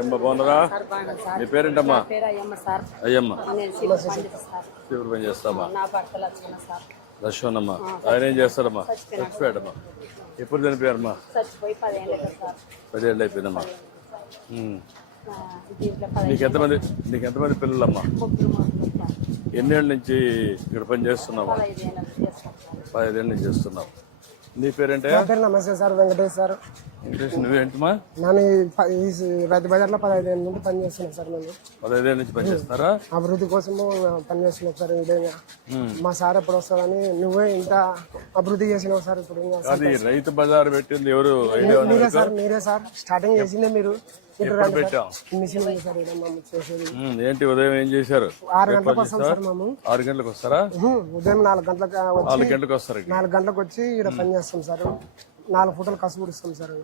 ఏమ్మా బాగున్నారా? నీ పేరేంటమ్మా అయ్యమ్మ తీవ్ర పని చేస్తామా? లక్ష్మణమ్మా. ఆయన ఏం చేస్తాడమ్మా చచ్చిపోయాడమ్మా. ఎప్పుడు చనిపోయారమ్మా? పదేళ్ళు కదా సార్. పదేళ్ళు అయిపోయిందమ్మా. నీకు ఎంతమంది నీకు ఎంతమంది పిల్లలమ్మా? ఎన్నేళ్ళ నుంచి ఇక్కడ పని చేస్తున్నావా? పదిహేళ్ళ నుంచి చేస్తున్నావు. నీ పేరేంటే సార్ వెంకటేష్ సార్. నువ్వేంటమ్మా నేను ఈ రైతు బజార్లో పదహైదు ఏళ్ళ నుండి పనిచేస్తున్నాను సార్ నేను పదహైదేళ్ళ నుంచి పని చేస్తారా అభివృద్ధి కోసము పనిచేస్తున్నాను సార్ ఇదేగా మా సార్ ఎప్పుడు వస్తాడని నువ్వే ఇంత అభివృద్ధి చేసినావు సార్ ఇప్పుడు అది రైతు బజార్ పెట్టింది ఎవరు? మీరే సార్ మీరే సార్. స్టార్టింగ్ చేసిందే మీరు. ఏంటి ఉదయం ఏం చేశారు? ఆరు గంటలకు వస్తాం సార్ మేము. ఆరు గంటలకు వస్తారా? ఉదయం నాలుగు గంటలకు వచ్చి నాలుగు గంటలకు వస్తారు. నాలుగు గంటలకు వచ్చి ఇక్కడ పని చేస్తాం సార్. నాలుగు ఫోటోలు కసుపు ఇస్తాం సార్.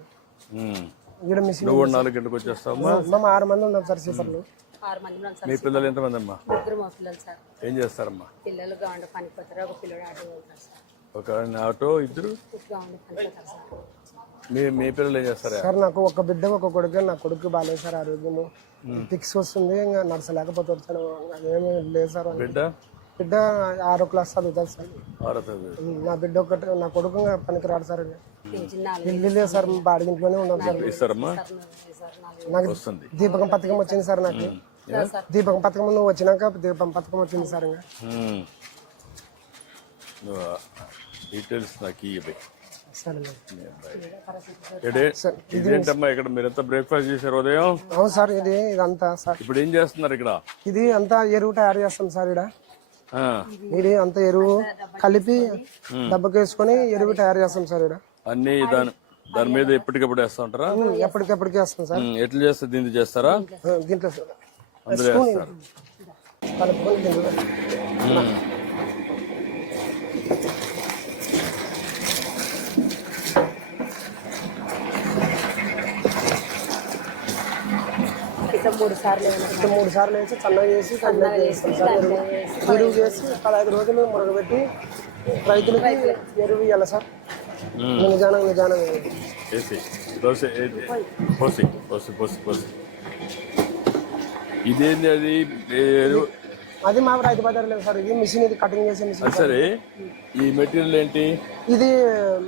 ఇక్కడ మిషన్ నువ్వు నాలుగు గంటలకు వచ్చేస్తావమ్మా? మేము ఆరు మంది ఉన్నాం సార్ సీపర్లు ఆరు మంది ఉన్నాం సార్ మీ పిల్లలు ఎంతమంది అమ్మా ముగ్గురు మా పిల్లలు సార్. ఏం చేస్తారమ్మా? పిల్లలు గౌండ ఒక పిల్లడు ఆటో పోతారు సార్. ఒక ఆటో ఇద్దరు? గౌండ సార్. మీ మీ పిల్లలు ఏం చేస్తారా? సార్ నాకు ఒక బిడ్డ ఒక కొడుకు నా కొడుకు బాగాలేదు సార్ ఆరోగ్యము. ఫిక్స్ వస్తుంది ఇంకా నడచలేకపోతే వచ్చాను అదేమీ లేదు సార్. బిడ్డ? బిడ్డ ఆరో క్లాస్ చదువుతుంది సార్. ఆరో తరగతి. నా బిడ్డ ఒకటి నా కొడుకు ఇంకా పనికి రాడు సార్ ఇల్లు లేదు సార్ బాడిగ ఇంట్లోనే ఉన్నాం సార్. ఇస్తారమ్మా? నాకు వస్తుంది. దీపకం పథకం వచ్చింది సార్ నాకు. సార్. దీపకం పథకం నువ్వు వచ్చినాక దీపం పథకం వచ్చింది సార్ ఇంకా. డీటెయిల్స్ నాకు ఇదేంటమ్మా ఇక్కడ మీరు ఎంత బ్రేక్ఫాస్ట్ చేశారు ఉదయం? అవును సార్ ఇది ఇదంతా సార్. ఇప్పుడు ఏం చేస్తున్నారు ఇక్కడ? ఇది అంతా ఎరువు తయారు చేస్తాం సార్ ఇక్కడ. ఇది అంతా ఎరువు కలిపి డబ్బకి వేసుకొని ఎరువు తయారు చేస్తాం సార్ ఇక్కడ అన్ని దాని దాని మీద ఎప్పటికప్పుడు వేస్తా ఉంటారా? ఎప్పటికెప్పటికి వేస్తాం సార్. ఎట్లా చేస్తే దీన్ని చేస్తారా? దీంట్లో అందులో వేస్తారు? కలుపుకొని మూడు సార్లు ఇట్లా మూడు సార్లు వేసి చల్లగా చేసి చల్లగా సార్ ఎరువు చేసి పదహైదు రోజులు మురగబెట్టి రైతులకి ఎరువు ఇవ్వాలి సార్. నిజానం నిజానం వేసి దోశ? పోసి పోసి పోసి పోసి. ఇదేంది అది? అది మా రైతు బజార్ లేదు సార్. ఇది మిషన్ ఇది కటింగ్ చేసే మిషన్ సరే. ఈ మెటీరియల్ ఏంటి? ఇది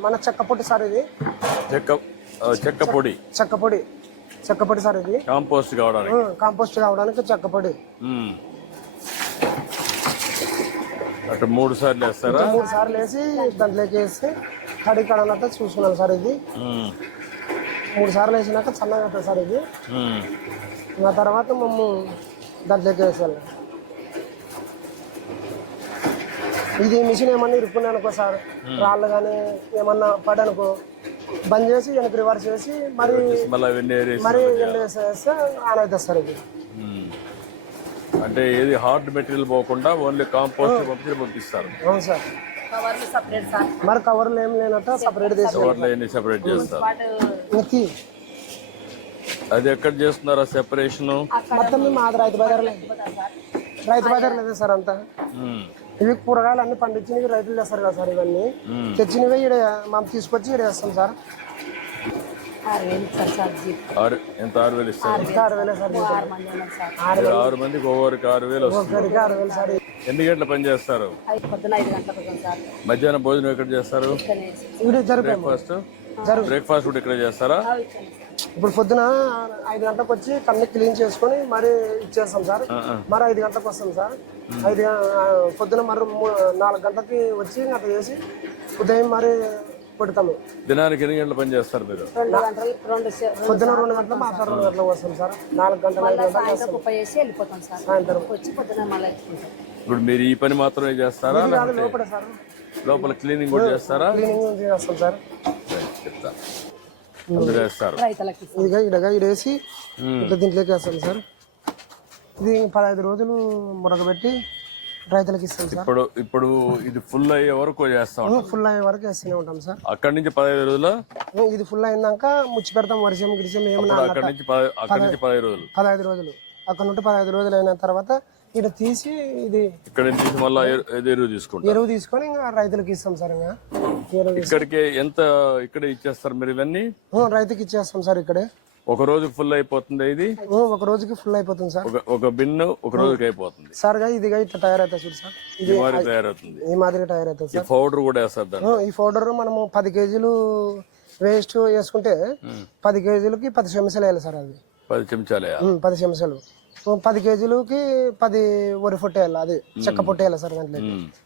మన చెక్క పొడి సార్ ఇది. చెక్క చెక్క పొడి. చెక్క పొడి. చెక్క పొడి సార్ ఇది. కాంపోస్ట్ కావడానికి. కాంపోస్ట్ కావడానికి చెక్క పొడి ఉమ్. అటు మూడు సార్లు వేస్తారా? మూడు సార్లు వేసి దాంట్లోకి వేసి కడిగి కడనంతా చూసుకున్నాను సార్ ఇది. మూడు సార్లు వేసినాక చల్లగా అవుతుంది సార్ ఇది. ఆ తర్వాత మేము దాంట్లోకి వేసేయాలి. ఇది మిషన్ ఏమన్నా ఇరుక్కున్నాయి అనుకో సార్ రాళ్ళు కానీ ఏమన్నా పడనుకో బంద్ చేసి వెనక్కి రివర్స్ చేసి మరి మరి వేసేస్తే ఆన్ అవుతుంది సార్ ఇది. అంటే ఏది హార్డ్ మెటీరియల్ పోకుండా ఓన్లీ కాంపోస్ట్ పంపించి పంపిస్తారు. అవును సార్. కవర్లు సపరేట్ సార్. మరి కవర్లు ఏం లేనట్టు సపరేట్ చేసి కవర్లు సెపరేట్ చేస్తారు. అది ఎక్కడ చేస్తున్నారా సెపరేషన్ మొత్తం మేము రైతు బజార్ రైతు బజార్ లేదు సార్ అంతా? ఇవి కూరగాయలు అన్ని పండించినవి రైతులు చేస్తారు కదా సార్ ఇవన్నీ. తెచ్చినవి ఇక్కడ మనం తీసుకొచ్చి ఇక్కడ వేస్తాం సార్. ఆరు ఎంత ఆరు వేలు ఇస్తారు? ఆరు మందికి ఆరు వేలు వస్తుంది. ఎన్ని గంటల పని చేస్తారు? మధ్యాహ్నం భోజనం ఎక్కడ చేస్తారు? బ్రేక్ఫాస్ట్ బ్రేక్ఫాస్ట్ కూడా ఇక్కడ చేస్తారా. ఇప్పుడు పొద్దున ఐదు గంటలకు వచ్చి కన్ను క్లీన్ చేసుకొని మరి ఇచ్చేస్తాం సార్. మరి ఐదు గంటలకు వస్తాం సార్. ఐదు పొద్దున మరి మూ- నాలుగు గంటలకి వచ్చి అట్లా చేసి ఉదయం మరి పెడతాము. దినానికి ఎన్ని గంటల పని చేస్తారు మీరు? పొద్దున రెండు గంటల మాసారు రెండు గంటలకు వస్తాం సార్. నాలుగు గంటల సాయంత్రం కుప్ప చేసి వెళ్ళిపోతాం సార్. సాయంత్రం. వచ్చి పొద్దున మళ్ళీ ఎత్తుకుంటాం. ఇప్పుడు మీరు ఈ పని మాత్రమే చేస్తారా లోపల సార్. లోపల క్లీనింగ్ కూడా చేస్తారా? క్లీనింగ్ చేస్తాం సార్. చెప్తా. అందరూ వేస్తారు. ఇడగా ఇడేసి ఇట్లా దీంట్లోకి వేస్తాం సార్. ఇది ఇంక పదహైదు రోజులు మురగబెట్టి రైతులకు ఇస్తాం సార్. ఇప్పుడు ఇప్పుడు ఇది ఫుల్ అయ్యే వరకు చేస్తాం ఫుల్ అయ్యే వరకు వేస్తూనే ఉంటాం సార్. అక్కడి నుంచి పదహైదు రోజులు? ఇది ఫుల్ అయినాక ముచ్చి పెడతాం వర్షం గిరిశం ఏమన్నా అక్కడి నుంచి పద- అక్కడి నుంచి పదహైదు రోజులు. పదహైదు రోజులు. అక్కడ నుండి పదహైదు రోజులు అయిన తర్వాత ఇక్కడ తీసి ఇది ఇక్కడ నుంచి మళ్ళీ ఎరువు తీసుకుంటారు. ఎరువు తీసుకొని ఇంకా రైతులకు ఇస్తాం సార్ ఇంకా. ఎరువు ఇక్కడికి ఎంత ఇక్కడ ఇచ్చేస్తారు మీరు ఇవన్నీ? రైతుకి ఇచ్చేస్తాం సార్ ఇక్కడే. ఒక రోజు ఫుల్ అయిపోతుంది ఇది? ఒక రోజుకి ఫుల్ అయిపోతుంది సార్. ఒక బిన్ను ఒక రోజుకి అయిపోతుంది. సార్గా ఇదిగా ఇట్లా తయారు అవుతుంది చూడు సార్. ఇది మాదిరి తయారవుతుంది. ఈ మాదిరి తయారు అవుతుంది ఈ సార్. పౌడర్ కూడా వేస్తారు ఈ పౌడర్ మనము పది కేజీలు వేస్ట్ వేసుకుంటే పది కేజీలకి పది చెంచాలు వేయాలి సార్ అది. పది చెంచాలు పది చెంచాలు. పది కేజీలకి పది వరి పొట్టు వేయాలి అది చెక్క పొట్టు వేయాలి సార్ దాంట్లో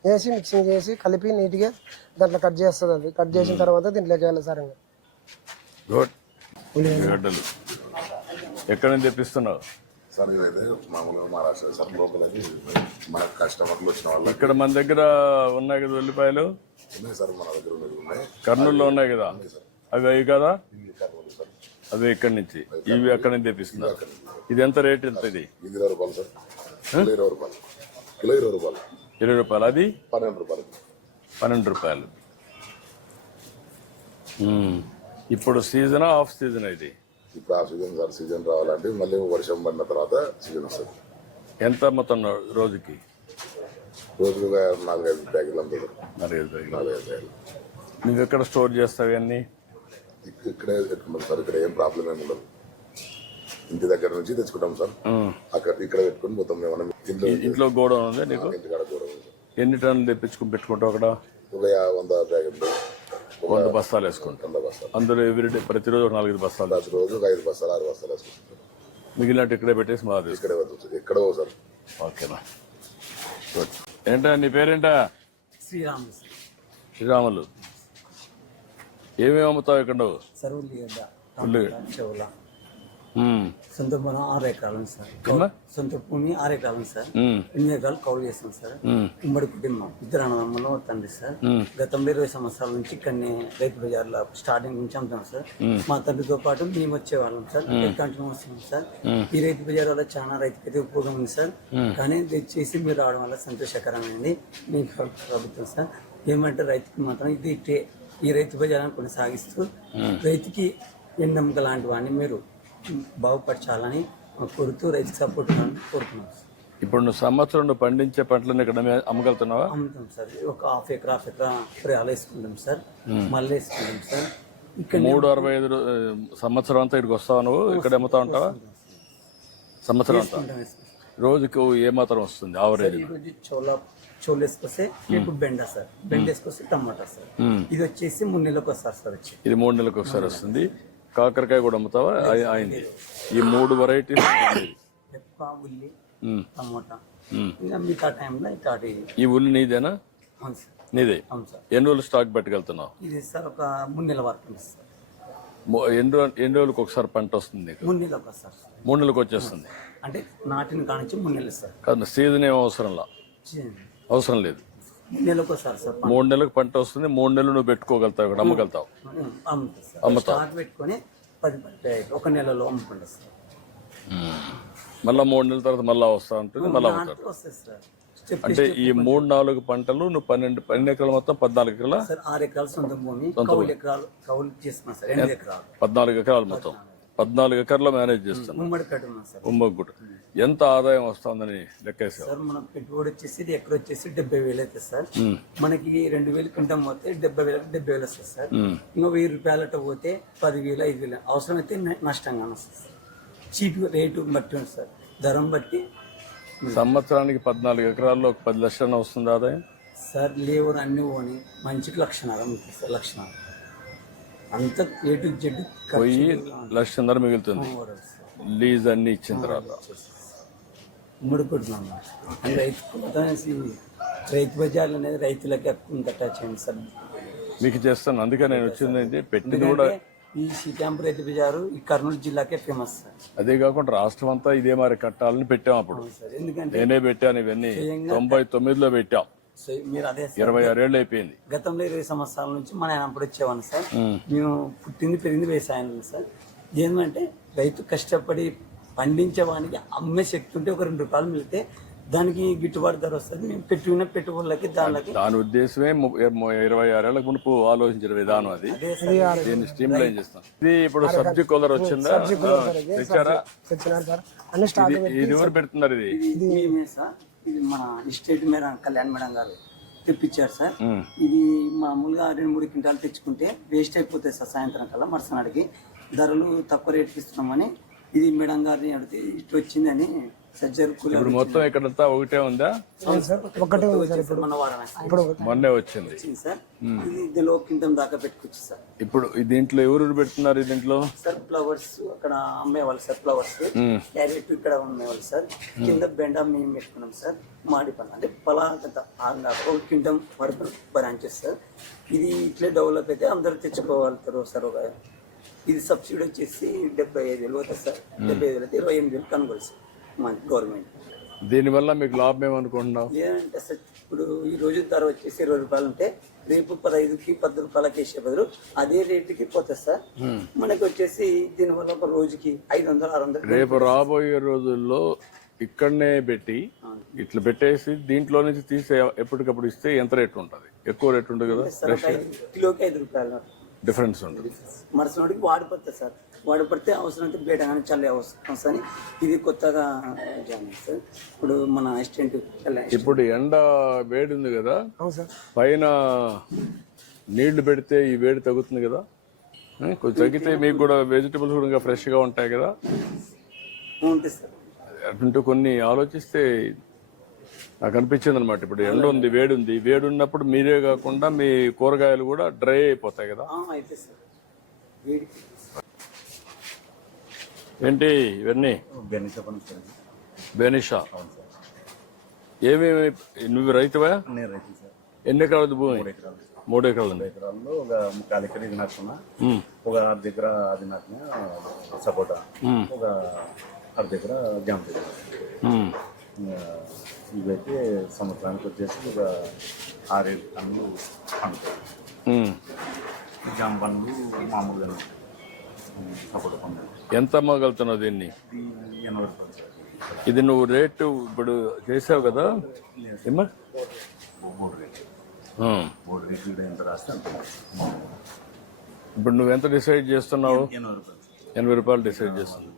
వేసి మిక్సింగ్ చేసి కలిపి నీట్గా దాంట్లో కట్ చేస్తుంది అది. కట్ చేసిన తర్వాత దీంట్లోకి వేయాలి సార్ ఉల్లిగడ్డలు ఎక్కడ నుంచి తెప్పిస్తున్నావు? సార్ ఇదైతే మామూలుగా మహారాష్ట్ర సార్ లోపలది మన కస్టమర్లు వచ్చిన వాళ్ళకి. ఇక్కడ మన దగ్గర ఉన్నాయి కదా ఉల్లిపాయలు? ఉన్నాయి సార్ మన దగ్గర ఉన్నాయి. కర్నూలులో ఉన్నాయి కదా? అవి అవి కదా? కర్నూలు సార్. అవి ఇక్కడి నుంచి. ఇవి అక్కడి నుంచి తెప్పిస్తున్నారు. ఇది ఎంత రేట్ ఎంత ఇది? ఇది ఇరవై రూపాయలు సార్. కిలో ఇరవై రూపాయలు. కిలో ఇరవై రూపాయలు. ఇరవై రూపాయలు. అది? పన్నెండు రూపాయలు. పన్నెండు రూపాయలు. ఇప్పుడు సీజనా ఆఫ్ సీజన్ ఇది? ఇప్పుడు ఆ సీజన్ సార్ సీజన్ రావాలంటే మళ్ళీ వర్షం పడిన తర్వాత సీజన్ వస్తుంది. ఎంత మొత్తం రోజుకి? రోజుకు నాలుగైదు ప్యాకెట్లు అమ్ముతారు. నాలుగైదు బ్యాగులు. నాలుగైదు ప్యాకెట్లు. నువ్వు ఎక్కడ స్టోర్ చేస్తావు ఇవన్నీ? ఇక్కడే పెట్టుకుంటాం సార్ ఇక్కడ ఏం ప్రాబ్లం ఏమి ఉండదు. ఇంటి దగ్గర నుంచి తెచ్చుకుంటాం సార్. అక్కడ ఇక్కడ పెట్టుకుని మొత్తం ఏమన్నా ఇంట్లో ఇంట్లో గోడౌన్ ఉంది నీకు? ఇంటి కాడ కూడా ఉంది. ఎన్ని టన్నులు తెప్పించుకుని పెట్టుకుంటావు అక్కడ? ఒక వంద ప్యాకెట్లు ఒక వంద బస్తాలు వేసుకుంటావు వంద బస్తాలు. అందులో ఎవ్రీడే ప్రతిరోజు ఒక నాలుగైదు బస్తాలు ప్రతి రోజు ఒక ఐదు బస్తాలు ఆరు బస్తాలు వేసుకుంటాం మిగిలినట్టు ఇక్కడే పెట్టేసి మా ఇక్కడే వద్దు ఎక్కడో సార్. ఓకేనా గుడ్. ఏంటా నీ పేరేంటా? శ్రీరామ్ శ్రీరాములు. ఏమేమి అమ్ముతావు ఇక్కడ? సార్ ఉల్లిగడ్డ. చెవుల. సొంత పొలం ఆరు ఎకరాలు సార్? సొంత భూమి ఆరు ఎకరాలు సార్. ఎనిమిది ఎకరాలు కౌలు చేస్తాం సార్? మ్మ్. ఉమ్మడి కుటుంబం ఇద్దరు అన్నదమ్ములు తండ్రి సార్. గతంలో ఇరవై సంవత్సరాల నుంచి ఇక్కడనే రైతు బజార్లో స్టార్టింగ్ నుంచి అమ్ముతాం సార్. మా తండ్రితో పాటు మేము వచ్చేవాళ్ళం సార్. కంటిన్యూ వస్తున్నాం సార్. ఈ రైతు బజార్ వల్ల చాలా రైతుకైతే ఉపయోగం ఉంది సార్. కానీ దయచేసి మీరు రావడం వల్ల సంతోషకరమైంది. మీకు ప్రభుత్వం సార్. ఏమంటే రైతుకి మాత్రం ఇది ఈ రైతు బజార్ని కొనసాగిస్తూ రైతుకి ఎండమ్మక లాంటి వాడిని మీరు బాగుపరచాలని కోరుతూ రైతుకి సపోర్ట్ కోరుతున్నాం. ఇప్పుడు నువ్వు సంవత్సరం నువ్వు పండించే పంటలను ఇక్కడ అమ్మగలుగుతున్నావా? అమ్ముతాం సార్. ఒక హాఫ్ ఎకర్ హాఫ్ ఎకర్ పొలాలు వేసుకుంటాం సార్. మళ్ళీ వేసుకుంటాం సార్. ఇక్కడ మూడు అరవై ఐదు సంవత్సరం అంతా ఇక్కడికి వస్తావా నువ్వు? ఇక్కడ అమ్ముతా ఉంటావా? సంవత్సరం అంతా. రోజుకు ఏ మాత్రం వస్తుంది ఆవరేజ్ చోళ చోలు వేసుకొస్తే రేపు బెండ సార్. బెండ వేసుకొస్తే టమాటా సార్. ఇది వచ్చేసి మూడు నెలలకు వస్తారు సార్ వచ్చి. ఇది మూడు నెలలకు ఒకసారి వస్తుంది. కాకరకాయ కూడా అమ్ముతావా? అయి- అయింది. ఈ మూడు వెరైటీస్ పెప్ప ఉల్లి. టమాటా. ఇంకా మిగతా టైంలో ఇంకా ఈ ఉల్లి నీదేనా? అవును సార్. నీదే? అవును సార్. ఎన్ని రోజులు స్టాక్ పెట్టుకెళ్తున్నావు? ఇది సార్ ఒక మూడు నెలల వరకు సార్. ఎన్ని ఎన్ని రోజులకు ఒకసారి పంట వస్తుంది మూడు నెలలకు వస్తారు సార్. మూడు నెలలకు వచ్చేస్తుంది. అంటే నాటిన కానించి మూడు నెలలు సార్. కాదు సీజన్ ఏం అవసరంలా? అవసరం లేదు. మూడు నెలలకు వస్తారు సార్ మూడు నెలలకు పంట వస్తుంది మూడు నెలలు నువ్వు పెట్టుకోగలుగుతావు ఇక్కడ అమ్మగలుగుతావు. అమ్ముతా సార్. స్టాక్ పెట్టుకొని పది పది ఒక నెలలో అమ్ముకుంటా సార్. మళ్ళీ మూడు నెలల తర్వాత మళ్ళీ వస్తా ఉంటుంది మళ్ళీ అమ్ముతాడు దాంట్లో వస్తుంది సార్. స్టెప్ అంటే ఈ మూడు నాలుగు పంటలు నువ్వు పన్నెండు పన్నెండు ఎకరాలు మొత్తం పద్నాలుగు ఎకరాల? సార్ ఆరు ఎకరాలు సొంత భూమి కౌలు ఎకరాలు కౌలు చేసుకున్నాం సార్ ఎనిమిది ఎకరాలు. పద్నాలుగు ఎకరాలు మొత్తం. పద్నాలుగు ఎకరాల్లో మేనేజ్ చేస్తాను ఉమ్మడి కట్ట ఉన్నాం సార్. ఉమ్మగుట్ ఎంత ఆదాయం వస్తుందని లెక్కేసావు సార్ మనం పెట్టుబడి వచ్చేసి ఎక్కడ వచ్చేసి డెబ్బై వేలు అవుతుంది సార్. మనకి రెండు వేలు కింటం పోతే డెబ్బై వేలకు డెబ్బై వేలు వస్తుంది సార్. ఇంకా వెయ్యి రూపాయలట పోతే పదివేలు ఐదు వేలు. అవసరమైతే న- నష్టంగా వస్తుంది సార్. చీప్ రేటు బట్టి ఉంది సార్. ధరం బట్టి. సంవత్సరానికి పద్నాలుగు ఎకరాల్లో ఒక పది లక్షలు వస్తుంది ఆదాయం? సార్ లేవర్ అన్ని పోని మంచికి లక్షణాలు అమ్ముతాయి సార్ లక్షణాలు. అంత ఏ టు జెడ్ పోయి లక్షన్నర మిగులుతుంది. లీజ్ అన్ని ఇచ్చిన తర్వాత. ముడుకుంటున్నాం రైతు మొత్తానికి రైతు బజార్లు అనేది రైతులకి ఎక్కువ టచ్ అయింది సార్. మీకు చేస్తాను. అందుకే నేను వచ్చింది ఏంటి? పెట్టింది కూడా ఈ సీతాంపు రైతు బజారు ఈ కర్నూలు జిల్లాకే ఫేమస్ సార్. అదే కాకుండా రాష్ట్రం అంతా ఇదే మరి కట్టాలని పెట్టాం అప్పుడు. నేనే పెట్టాను ఇవన్నీ. తొంభై తొమ్మిదిలో పెట్టాం. మీరు అదే ఇరవై ఆరేళ్ళు అయిపోయింది. గతంలో ఇరవై సంవత్సరాల నుంచి మన ఆయన అప్పుడు వచ్చేవాడిని సార్. మేము. పుట్టింది పెరిగింది వ్యవసాయంలో సార్. ఏంటంటే రైతు కష్టపడి పండించేవానికి అమ్మే శక్తి ఉంటే ఒక రెండు రూపాయలు మిగిలితే దానికి గిట్టుబాటు ధర వస్తుంది. మేము పెట్టుకున్న పెట్టుబడులకి దానికి దాని ఉద్దేశమే ఇరవై ఆరేళ్ళ మునుపు ఆలోచించిన విధానం అది. దీన్ని స్ట్రీమ్ లైన్ చేస్తాం. ఇది ఇప్పుడు సబ్జెక్ట్ కూలర్ వచ్చిందా? తెచ్చారా? ఇది ఎవరు పెడుతున్నారు ఇది? ఇది మన ఎస్టేట్ మేడం కళ్యాణ్ మేడం గారు తెప్పించారు సార్. ఇది మామూలుగా రెండు మూడు క్వింటాలు తెచ్చుకుంటే వేస్ట్ అయిపోతాయి సార్ సాయంత్రం కల్లా మరుసనాడికి. ధరలు తక్కువ రేట్కి ఇస్తున్నామని ఇది మేడం గారిని అడిగితే ఇటు వచ్చిందని ఇప్పుడు మొత్తం ఇక్కడంతా ఒకటే ఉందా? ఒకటే ఉంది సార్ ఇప్పుడు. మొన్నే వచ్చింది. సార్. ఇది ఇందులో కింద దాకా పెట్టుకోవచ్చు సార్. ఇప్పుడు దీంట్లో ఎవరు పెడుతున్నారు దీంట్లో? సార్ ఫ్లవర్స్ అక్కడ అమ్మేవాళ్ళు సార్ ఫ్లవర్స్ క్యారెట్ ఇక్కడ అమ్మేవాళ్ళు సార్. కింద బెండ మేము పెట్టుకున్నాం సార్. మాడి పళ్ళ అంటే పలాగత ఒక కింటం వరకు బ్రాంచెస్ సార్. ఇది ఇట్లే డెవలప్ అయితే అందరూ తెచ్చుకోగలుగుతారు సార్ ఒక ఇది సబ్సిడీ వచ్చేసి డెబ్బై ఐదు వేలు అవుతుంది సార్. డెబ్బై ఐదు వేలు అయితే ఇరవై ఎనిమిది వేలు కనుగోలు సార్. గవర్నమెంట్. దీనివల్ల మీకు లాభం ఏమనుకుంటున్నావు? లేదంటే సార్ ఇప్పుడు ఈ రోజు ధర వచ్చేసి ఇరవై రూపాయలు ఉంటే రేపు పదహైదుకి పది రూపాయలకి వేసే బదులు అదే రేటుకి పోతుంది సార్. మనకి వచ్చేసి దీనివల్ల ఒక రోజుకి ఐదు వందలు ఆరు వందలు రేపు రాబోయే రోజుల్లో ఇక్కడనే పెట్టి ఇట్లా పెట్టేసి దీంట్లో నుంచి తీసే ఎప్పటికప్పుడు ఇస్తే ఎంత రేట్ ఉంటుంది? ఎక్కువ రేట్ ఉంటుంది కదా కిలోకి ఐదు రూపాయలు. డిఫరెన్స్ ఉంటుంది. మరుసటికి వాడిపోతుంది సార్. వాడిపడితే అవసరం అయితే బయట కానీ చల్లే అవసరం అని ఇది కొత్తగా జాయిన్ సార్. ఇప్పుడు మన అసిస్టెంట్ ఇప్పుడు ఎండ వేడి ఉంది కదా అవును సార్. పైన నీళ్ళు పెడితే ఈ వేడి తగ్గుతుంది కదా? కొంచెం తగ్గితే మీకు కూడా వెజిటబుల్స్ కూడా ఫ్రెష్గా ఉంటాయి కదా? ఉంటుంది సార్. అటుంటూ కొన్ని ఆలోచిస్తే నాకు అనిపించింది అనమాట ఇప్పుడు ఎండ ఉంది వేడి ఉంది. వేడి ఉన్నప్పుడు మీరే కాకుండా మీ కూరగాయలు కూడా డ్రై అయిపోతాయి కదా ఆ, అయితే సార్ వేడికి ఏంటి ఇవన్నీ? సార్ బెనిషా. ఏమేమి? నువ్వు రైతువా? నేను రైతు సార్ ఎన్ని ఎకరాలు భూమి? ఎకరాలు మూడు ఎకరాలు ఉంది ఎకరాల్లో ఒక ముక్కాలు ఎకర ఇది నాటుకున్నా ఒక అర్ధ దగ్గర అది నాటిన సపోటా. ఒక అర్ధ దగ్గర జామ. ఇవైతే సంవత్సరానికి వచ్చేసి ఒక ఆరేడు టన్నులు పండుతాయి. జామ పండ్లు మామూలుగా సపోటా పండ్లు ఎంత అమ్మగలుగుతున్నావు దీన్ని? ఇది ఎనభై రూపాయలు ఇది నువ్వు రేటు ఇప్పుడు చేసావు కదా? ఏమ్మా? ఇప్పుడు నువ్వు ఎంత డిసైడ్ చేస్తున్నావు? ఎనభై రూపాయలు ఎనభై రూపాయలు డిసైడ్ చేస్తున్నావు.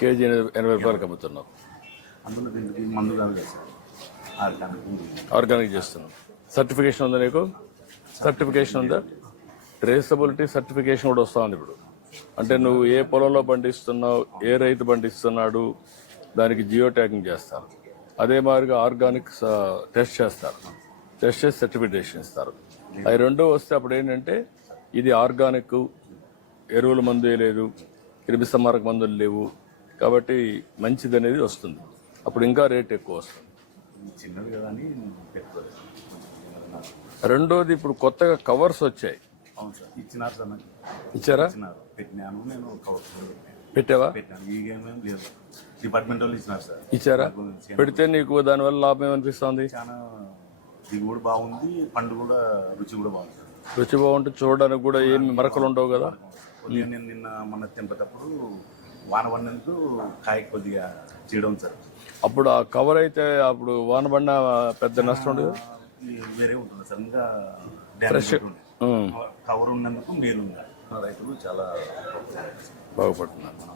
కేజీ ఎనభై- రూపాయలకు రూపాయలకి అమ్ముతున్నావు. ఆర్గానిక్ చేస్తున్నావు. సర్టిఫికేషన్ ఉందా నీకు? సర్టిఫికేషన్ ఉందా? ట్రేసబిలిటీ సర్టిఫికేషన్ కూడా వస్తా ఉంది ఇప్పుడు. అంటే నువ్వు ఏ పొలంలో పండిస్తున్నావు ఏ రైతు పండిస్తున్నాడు దానికి జియో ట్యాగింగ్ చేస్తారు. అదే మాదిరిగా ఆర్గానిక్ టెస్ట్ చేస్తారు. టెస్ట్ చేసి సర్టిఫికేషన్ ఇస్తారు. అవి రెండు వస్తే అప్పుడు ఏంటంటే ఇది ఆర్గానిక్ ఎరువుల మందు వేయలేదు క్రిమి సంహారక మందులు లేవు కాబట్టి మంచిది అనేది వస్తుంది. అప్పుడు ఇంకా రేట్ ఎక్కువ వస్తుంది. రెండోది ఇప్పుడు కొత్తగా కవర్స్ వచ్చాయి. అవును సార్. ఇచ్చినారు సార్ నాకు. ఇచ్చారా? ఇచ్చినారు. పెట్టినాను. నేను కవర్ పెట్టావా? పెట్టాను. ఈ గేమ్ ఏం లేదు. డిపార్ట్మెంట్ వాళ్ళు ఇచ్చినారు సార్. ఇచ్చారా? పెడితే నీకు దానివల్ల లాభం ఏమనిపిస్తుంది? చాలా దిగుబడి బాగుంది. పండు కూడా రుచి కూడా బాగుంది సార్. రుచి బాగుంటుంది చూడడానికి కూడా ఏమి మరకలు ఉండవు కదా? నేను నిన్న మొన్న తెంపేటప్పుడు వాన పడినందుకు కాయ కొద్దిగా చేయడం సార్. అప్పుడు ఆ కవర్ అయితే అప్పుడు వాన పడిన పెద్ద నష్టం ఉండదు వేరే ఉంటుంది సార్. ఇంకా ఉమ్, కవర్ ఉన్నందుకు మేలు ఉంది మన రైతులు చాలా బాగుపడుతున్నారు కూడా.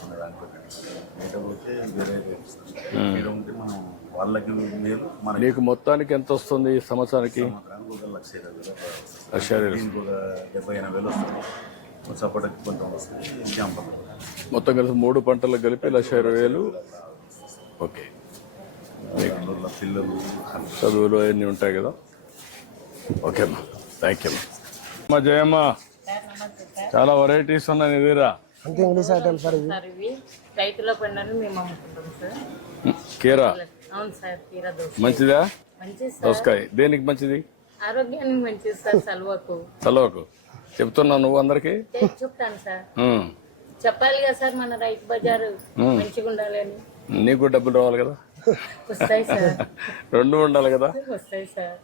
మన దాంట్లో వేరే ఉంటే మనం వాళ్ళకి మేలు నీకు మొత్తానికి ఎంత వస్తుంది ఈ సంవత్సరానికి? ఒక లక్ష. లక్ష డెబ్బై ఎనభై వేలు వస్తుంది. జాంప మొత్తం కలిసి మూడు పంటలు కలిపి లక్ష ఇరవై వేలు. ఓకే. పిల్లలు చదువులు అవన్నీ ఉంటాయి కదా? ఓకే అమ్మా థ్యాంక్ యూ అమ్మా జయమ్మ. చాలా వెరైటీస్ ఉన్నాయి దగ్గర. అంతే ఇంగ్లీష్ ఐటమ్ సార్ ఇవి? సార్ ఇవి. రైతుల పండుగను మేము అమ్ముకుంటాం సార్. కీరా. అవును సార్ తీరా దోశ మంచిదా? మంచిది దోసకాయ. దేనికి మంచిది? ఆరోగ్యానికి మంచిది సార్ సల్వకు. చలవకు చెప్తున్నావు నువ్వు అందరికి? చెప్తాను సార్. చెప్పాలి కదా సార్ మన రైతు బజారు మంచిగా ఉండాలి అని. నీకు డబ్బులు రావాలి కదా? వస్తాయి సార్. రెండు ఉండాలి కదా? వస్తాయి సార్.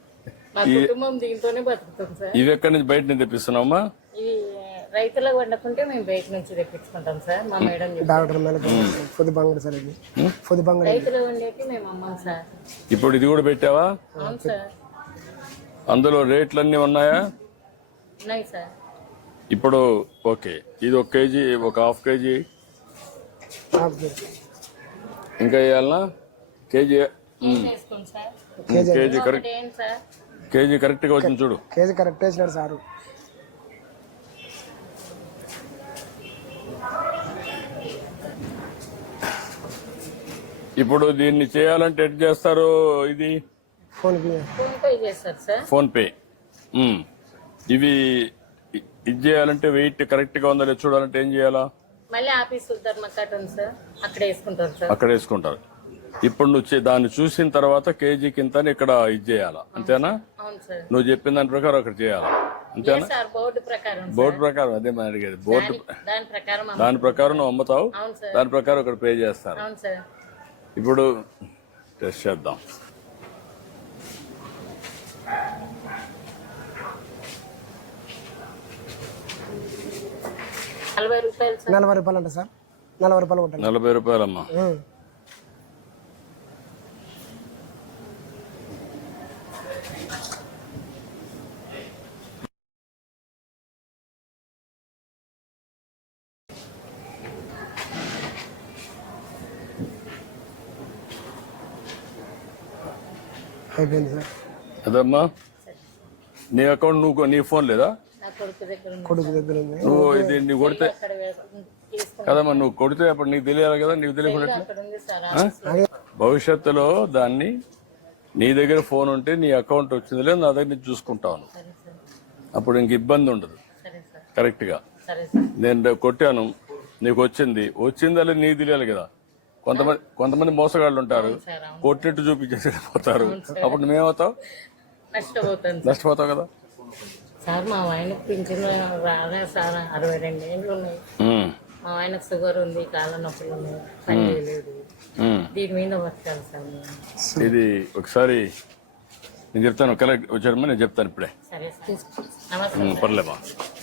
మా కుటుంబం దీంతోనే బతుకుతాం సార్. ఇవి ఎక్కడి నుంచి బయట నుంచి తెప్పిస్తున్నావమ్మా? ఇవి రైతులకు వండకుంటే మేము బయట నుంచి తెప్పించుకుంటాం సార్ మా మేడం డాక్టర్ పొద్దు బంగడి సార్ ఇది. పొద్దు బంగడి. రైతులు వండేకి మేము అమ్మాం సార్. ఇప్పుడు ఇది కూడా పెట్టావా? అవును సార్. అందులో రేట్లన్నీ ఉన్నాయా? ఉన్నాయి సార్. ఇప్పుడు ఓకే ఇది ఒక కేజీ ఒక హాఫ్ కేజీ. ఇంకా వేయాలనా? KG KG correct. Sir? KG కరెక్ట్గా వచ్చింది చూడు. కేజీ కరెక్ట్ వేసినాడు సారు. ఇప్పుడు దీన్ని చేయాలంటే ఎట్ చేస్తారు ఇది? ఫోన్ పే చేస్తారు సార్. PhonePe. ఇవి ఇ- ఇది చేయాలంటే వెయిట్ కరెక్ట్గా ఉందా లేదో చూడాలంటే ఏం చేయాలా? మళ్ళీ ఆఫీస్ ధర్మకట్ ఉంది సార్. అక్కడ వేసుకుంటారు సార్. అక్కడ వేసుకుంటారు. ఇప్పుడు నువ్వు దాన్ని చూసిన తర్వాత కేజీ కింద ఇక్కడ ఇది చేయాలా? అంతేనా? నువ్వు చెప్పిన దాని ప్రకారం అక్కడ చేయాలా. అంతేనా? బోర్డు ప్రకారం సార్. బోర్డు ప్రకారం అదే మనం అడిగేది. బోర్డు దాని- ప్రకారం అమ్మ- దాని ప్రకారం నువ్వు అమ్ముతావు అవును సార్. దాని ప్రకారం ఇక్కడ పే చేస్తారు. అవును సార్. ఇప్పుడు టెస్ట్ చేద్దాం. నలభై రూపాయలు సార్. నలభై రూపాయలు అంట సార్. నలభై రూపాయలు ఉంటుంది నలభై రూపాయలమ్మా. అయిపోయింది సార్. అదమ్మా? నీ అకౌంట్ నువ్వు నీ ఫోన్ లేదా? నా కొడుకు దగ్గర ఉంది నువ్వు ఇది నీ కొడితే కదమ్మా నువ్వు కొడితే అప్పుడు నీకు తెలియాలి కదా నీకు తెలియకుండా భవిష్యత్తులో దాన్ని నీ దగ్గర ఫోన్ ఉంటే నీ అకౌంట్ వచ్చింది లేదు నా దగ్గర నుంచి చూసుకుంటాను. అప్పుడు ఇంక ఇబ్బంది ఉండదు. సరే సార్. కరెక్ట్గా సరే సార్. నేను కొట్టాను నీకు వచ్చింది. వచ్చిందా లేదు నీకు తెలియాలి కదా. కొంతమంది కొంతమంది మోసగాళ్ళు ఉంటారు. కొట్టినట్టు చూపించేసి పోతారు. అప్పుడు నువ్వేమవుతావు నష్టపోతాను. నష్టపోతావు కదా? సార్ మా ఆయనకు పింఛన్ రాలే సార్. అరవై రెండు ఏళ్ళు ఉన్నాయి. మా ఆయనకు షుగర్ ఉంది కాళ్ళ నొప్పులు ఉన్నాయి పని చేయలేదు. ఉమ్. దీని మీద బతకాలి సార్. ఇది ఒకసారి నేను చెప్తాను కలెక్ట్ వచ్చారమ్మా నేను చెప్తాను ఇప్పుడే. పర్లేమా?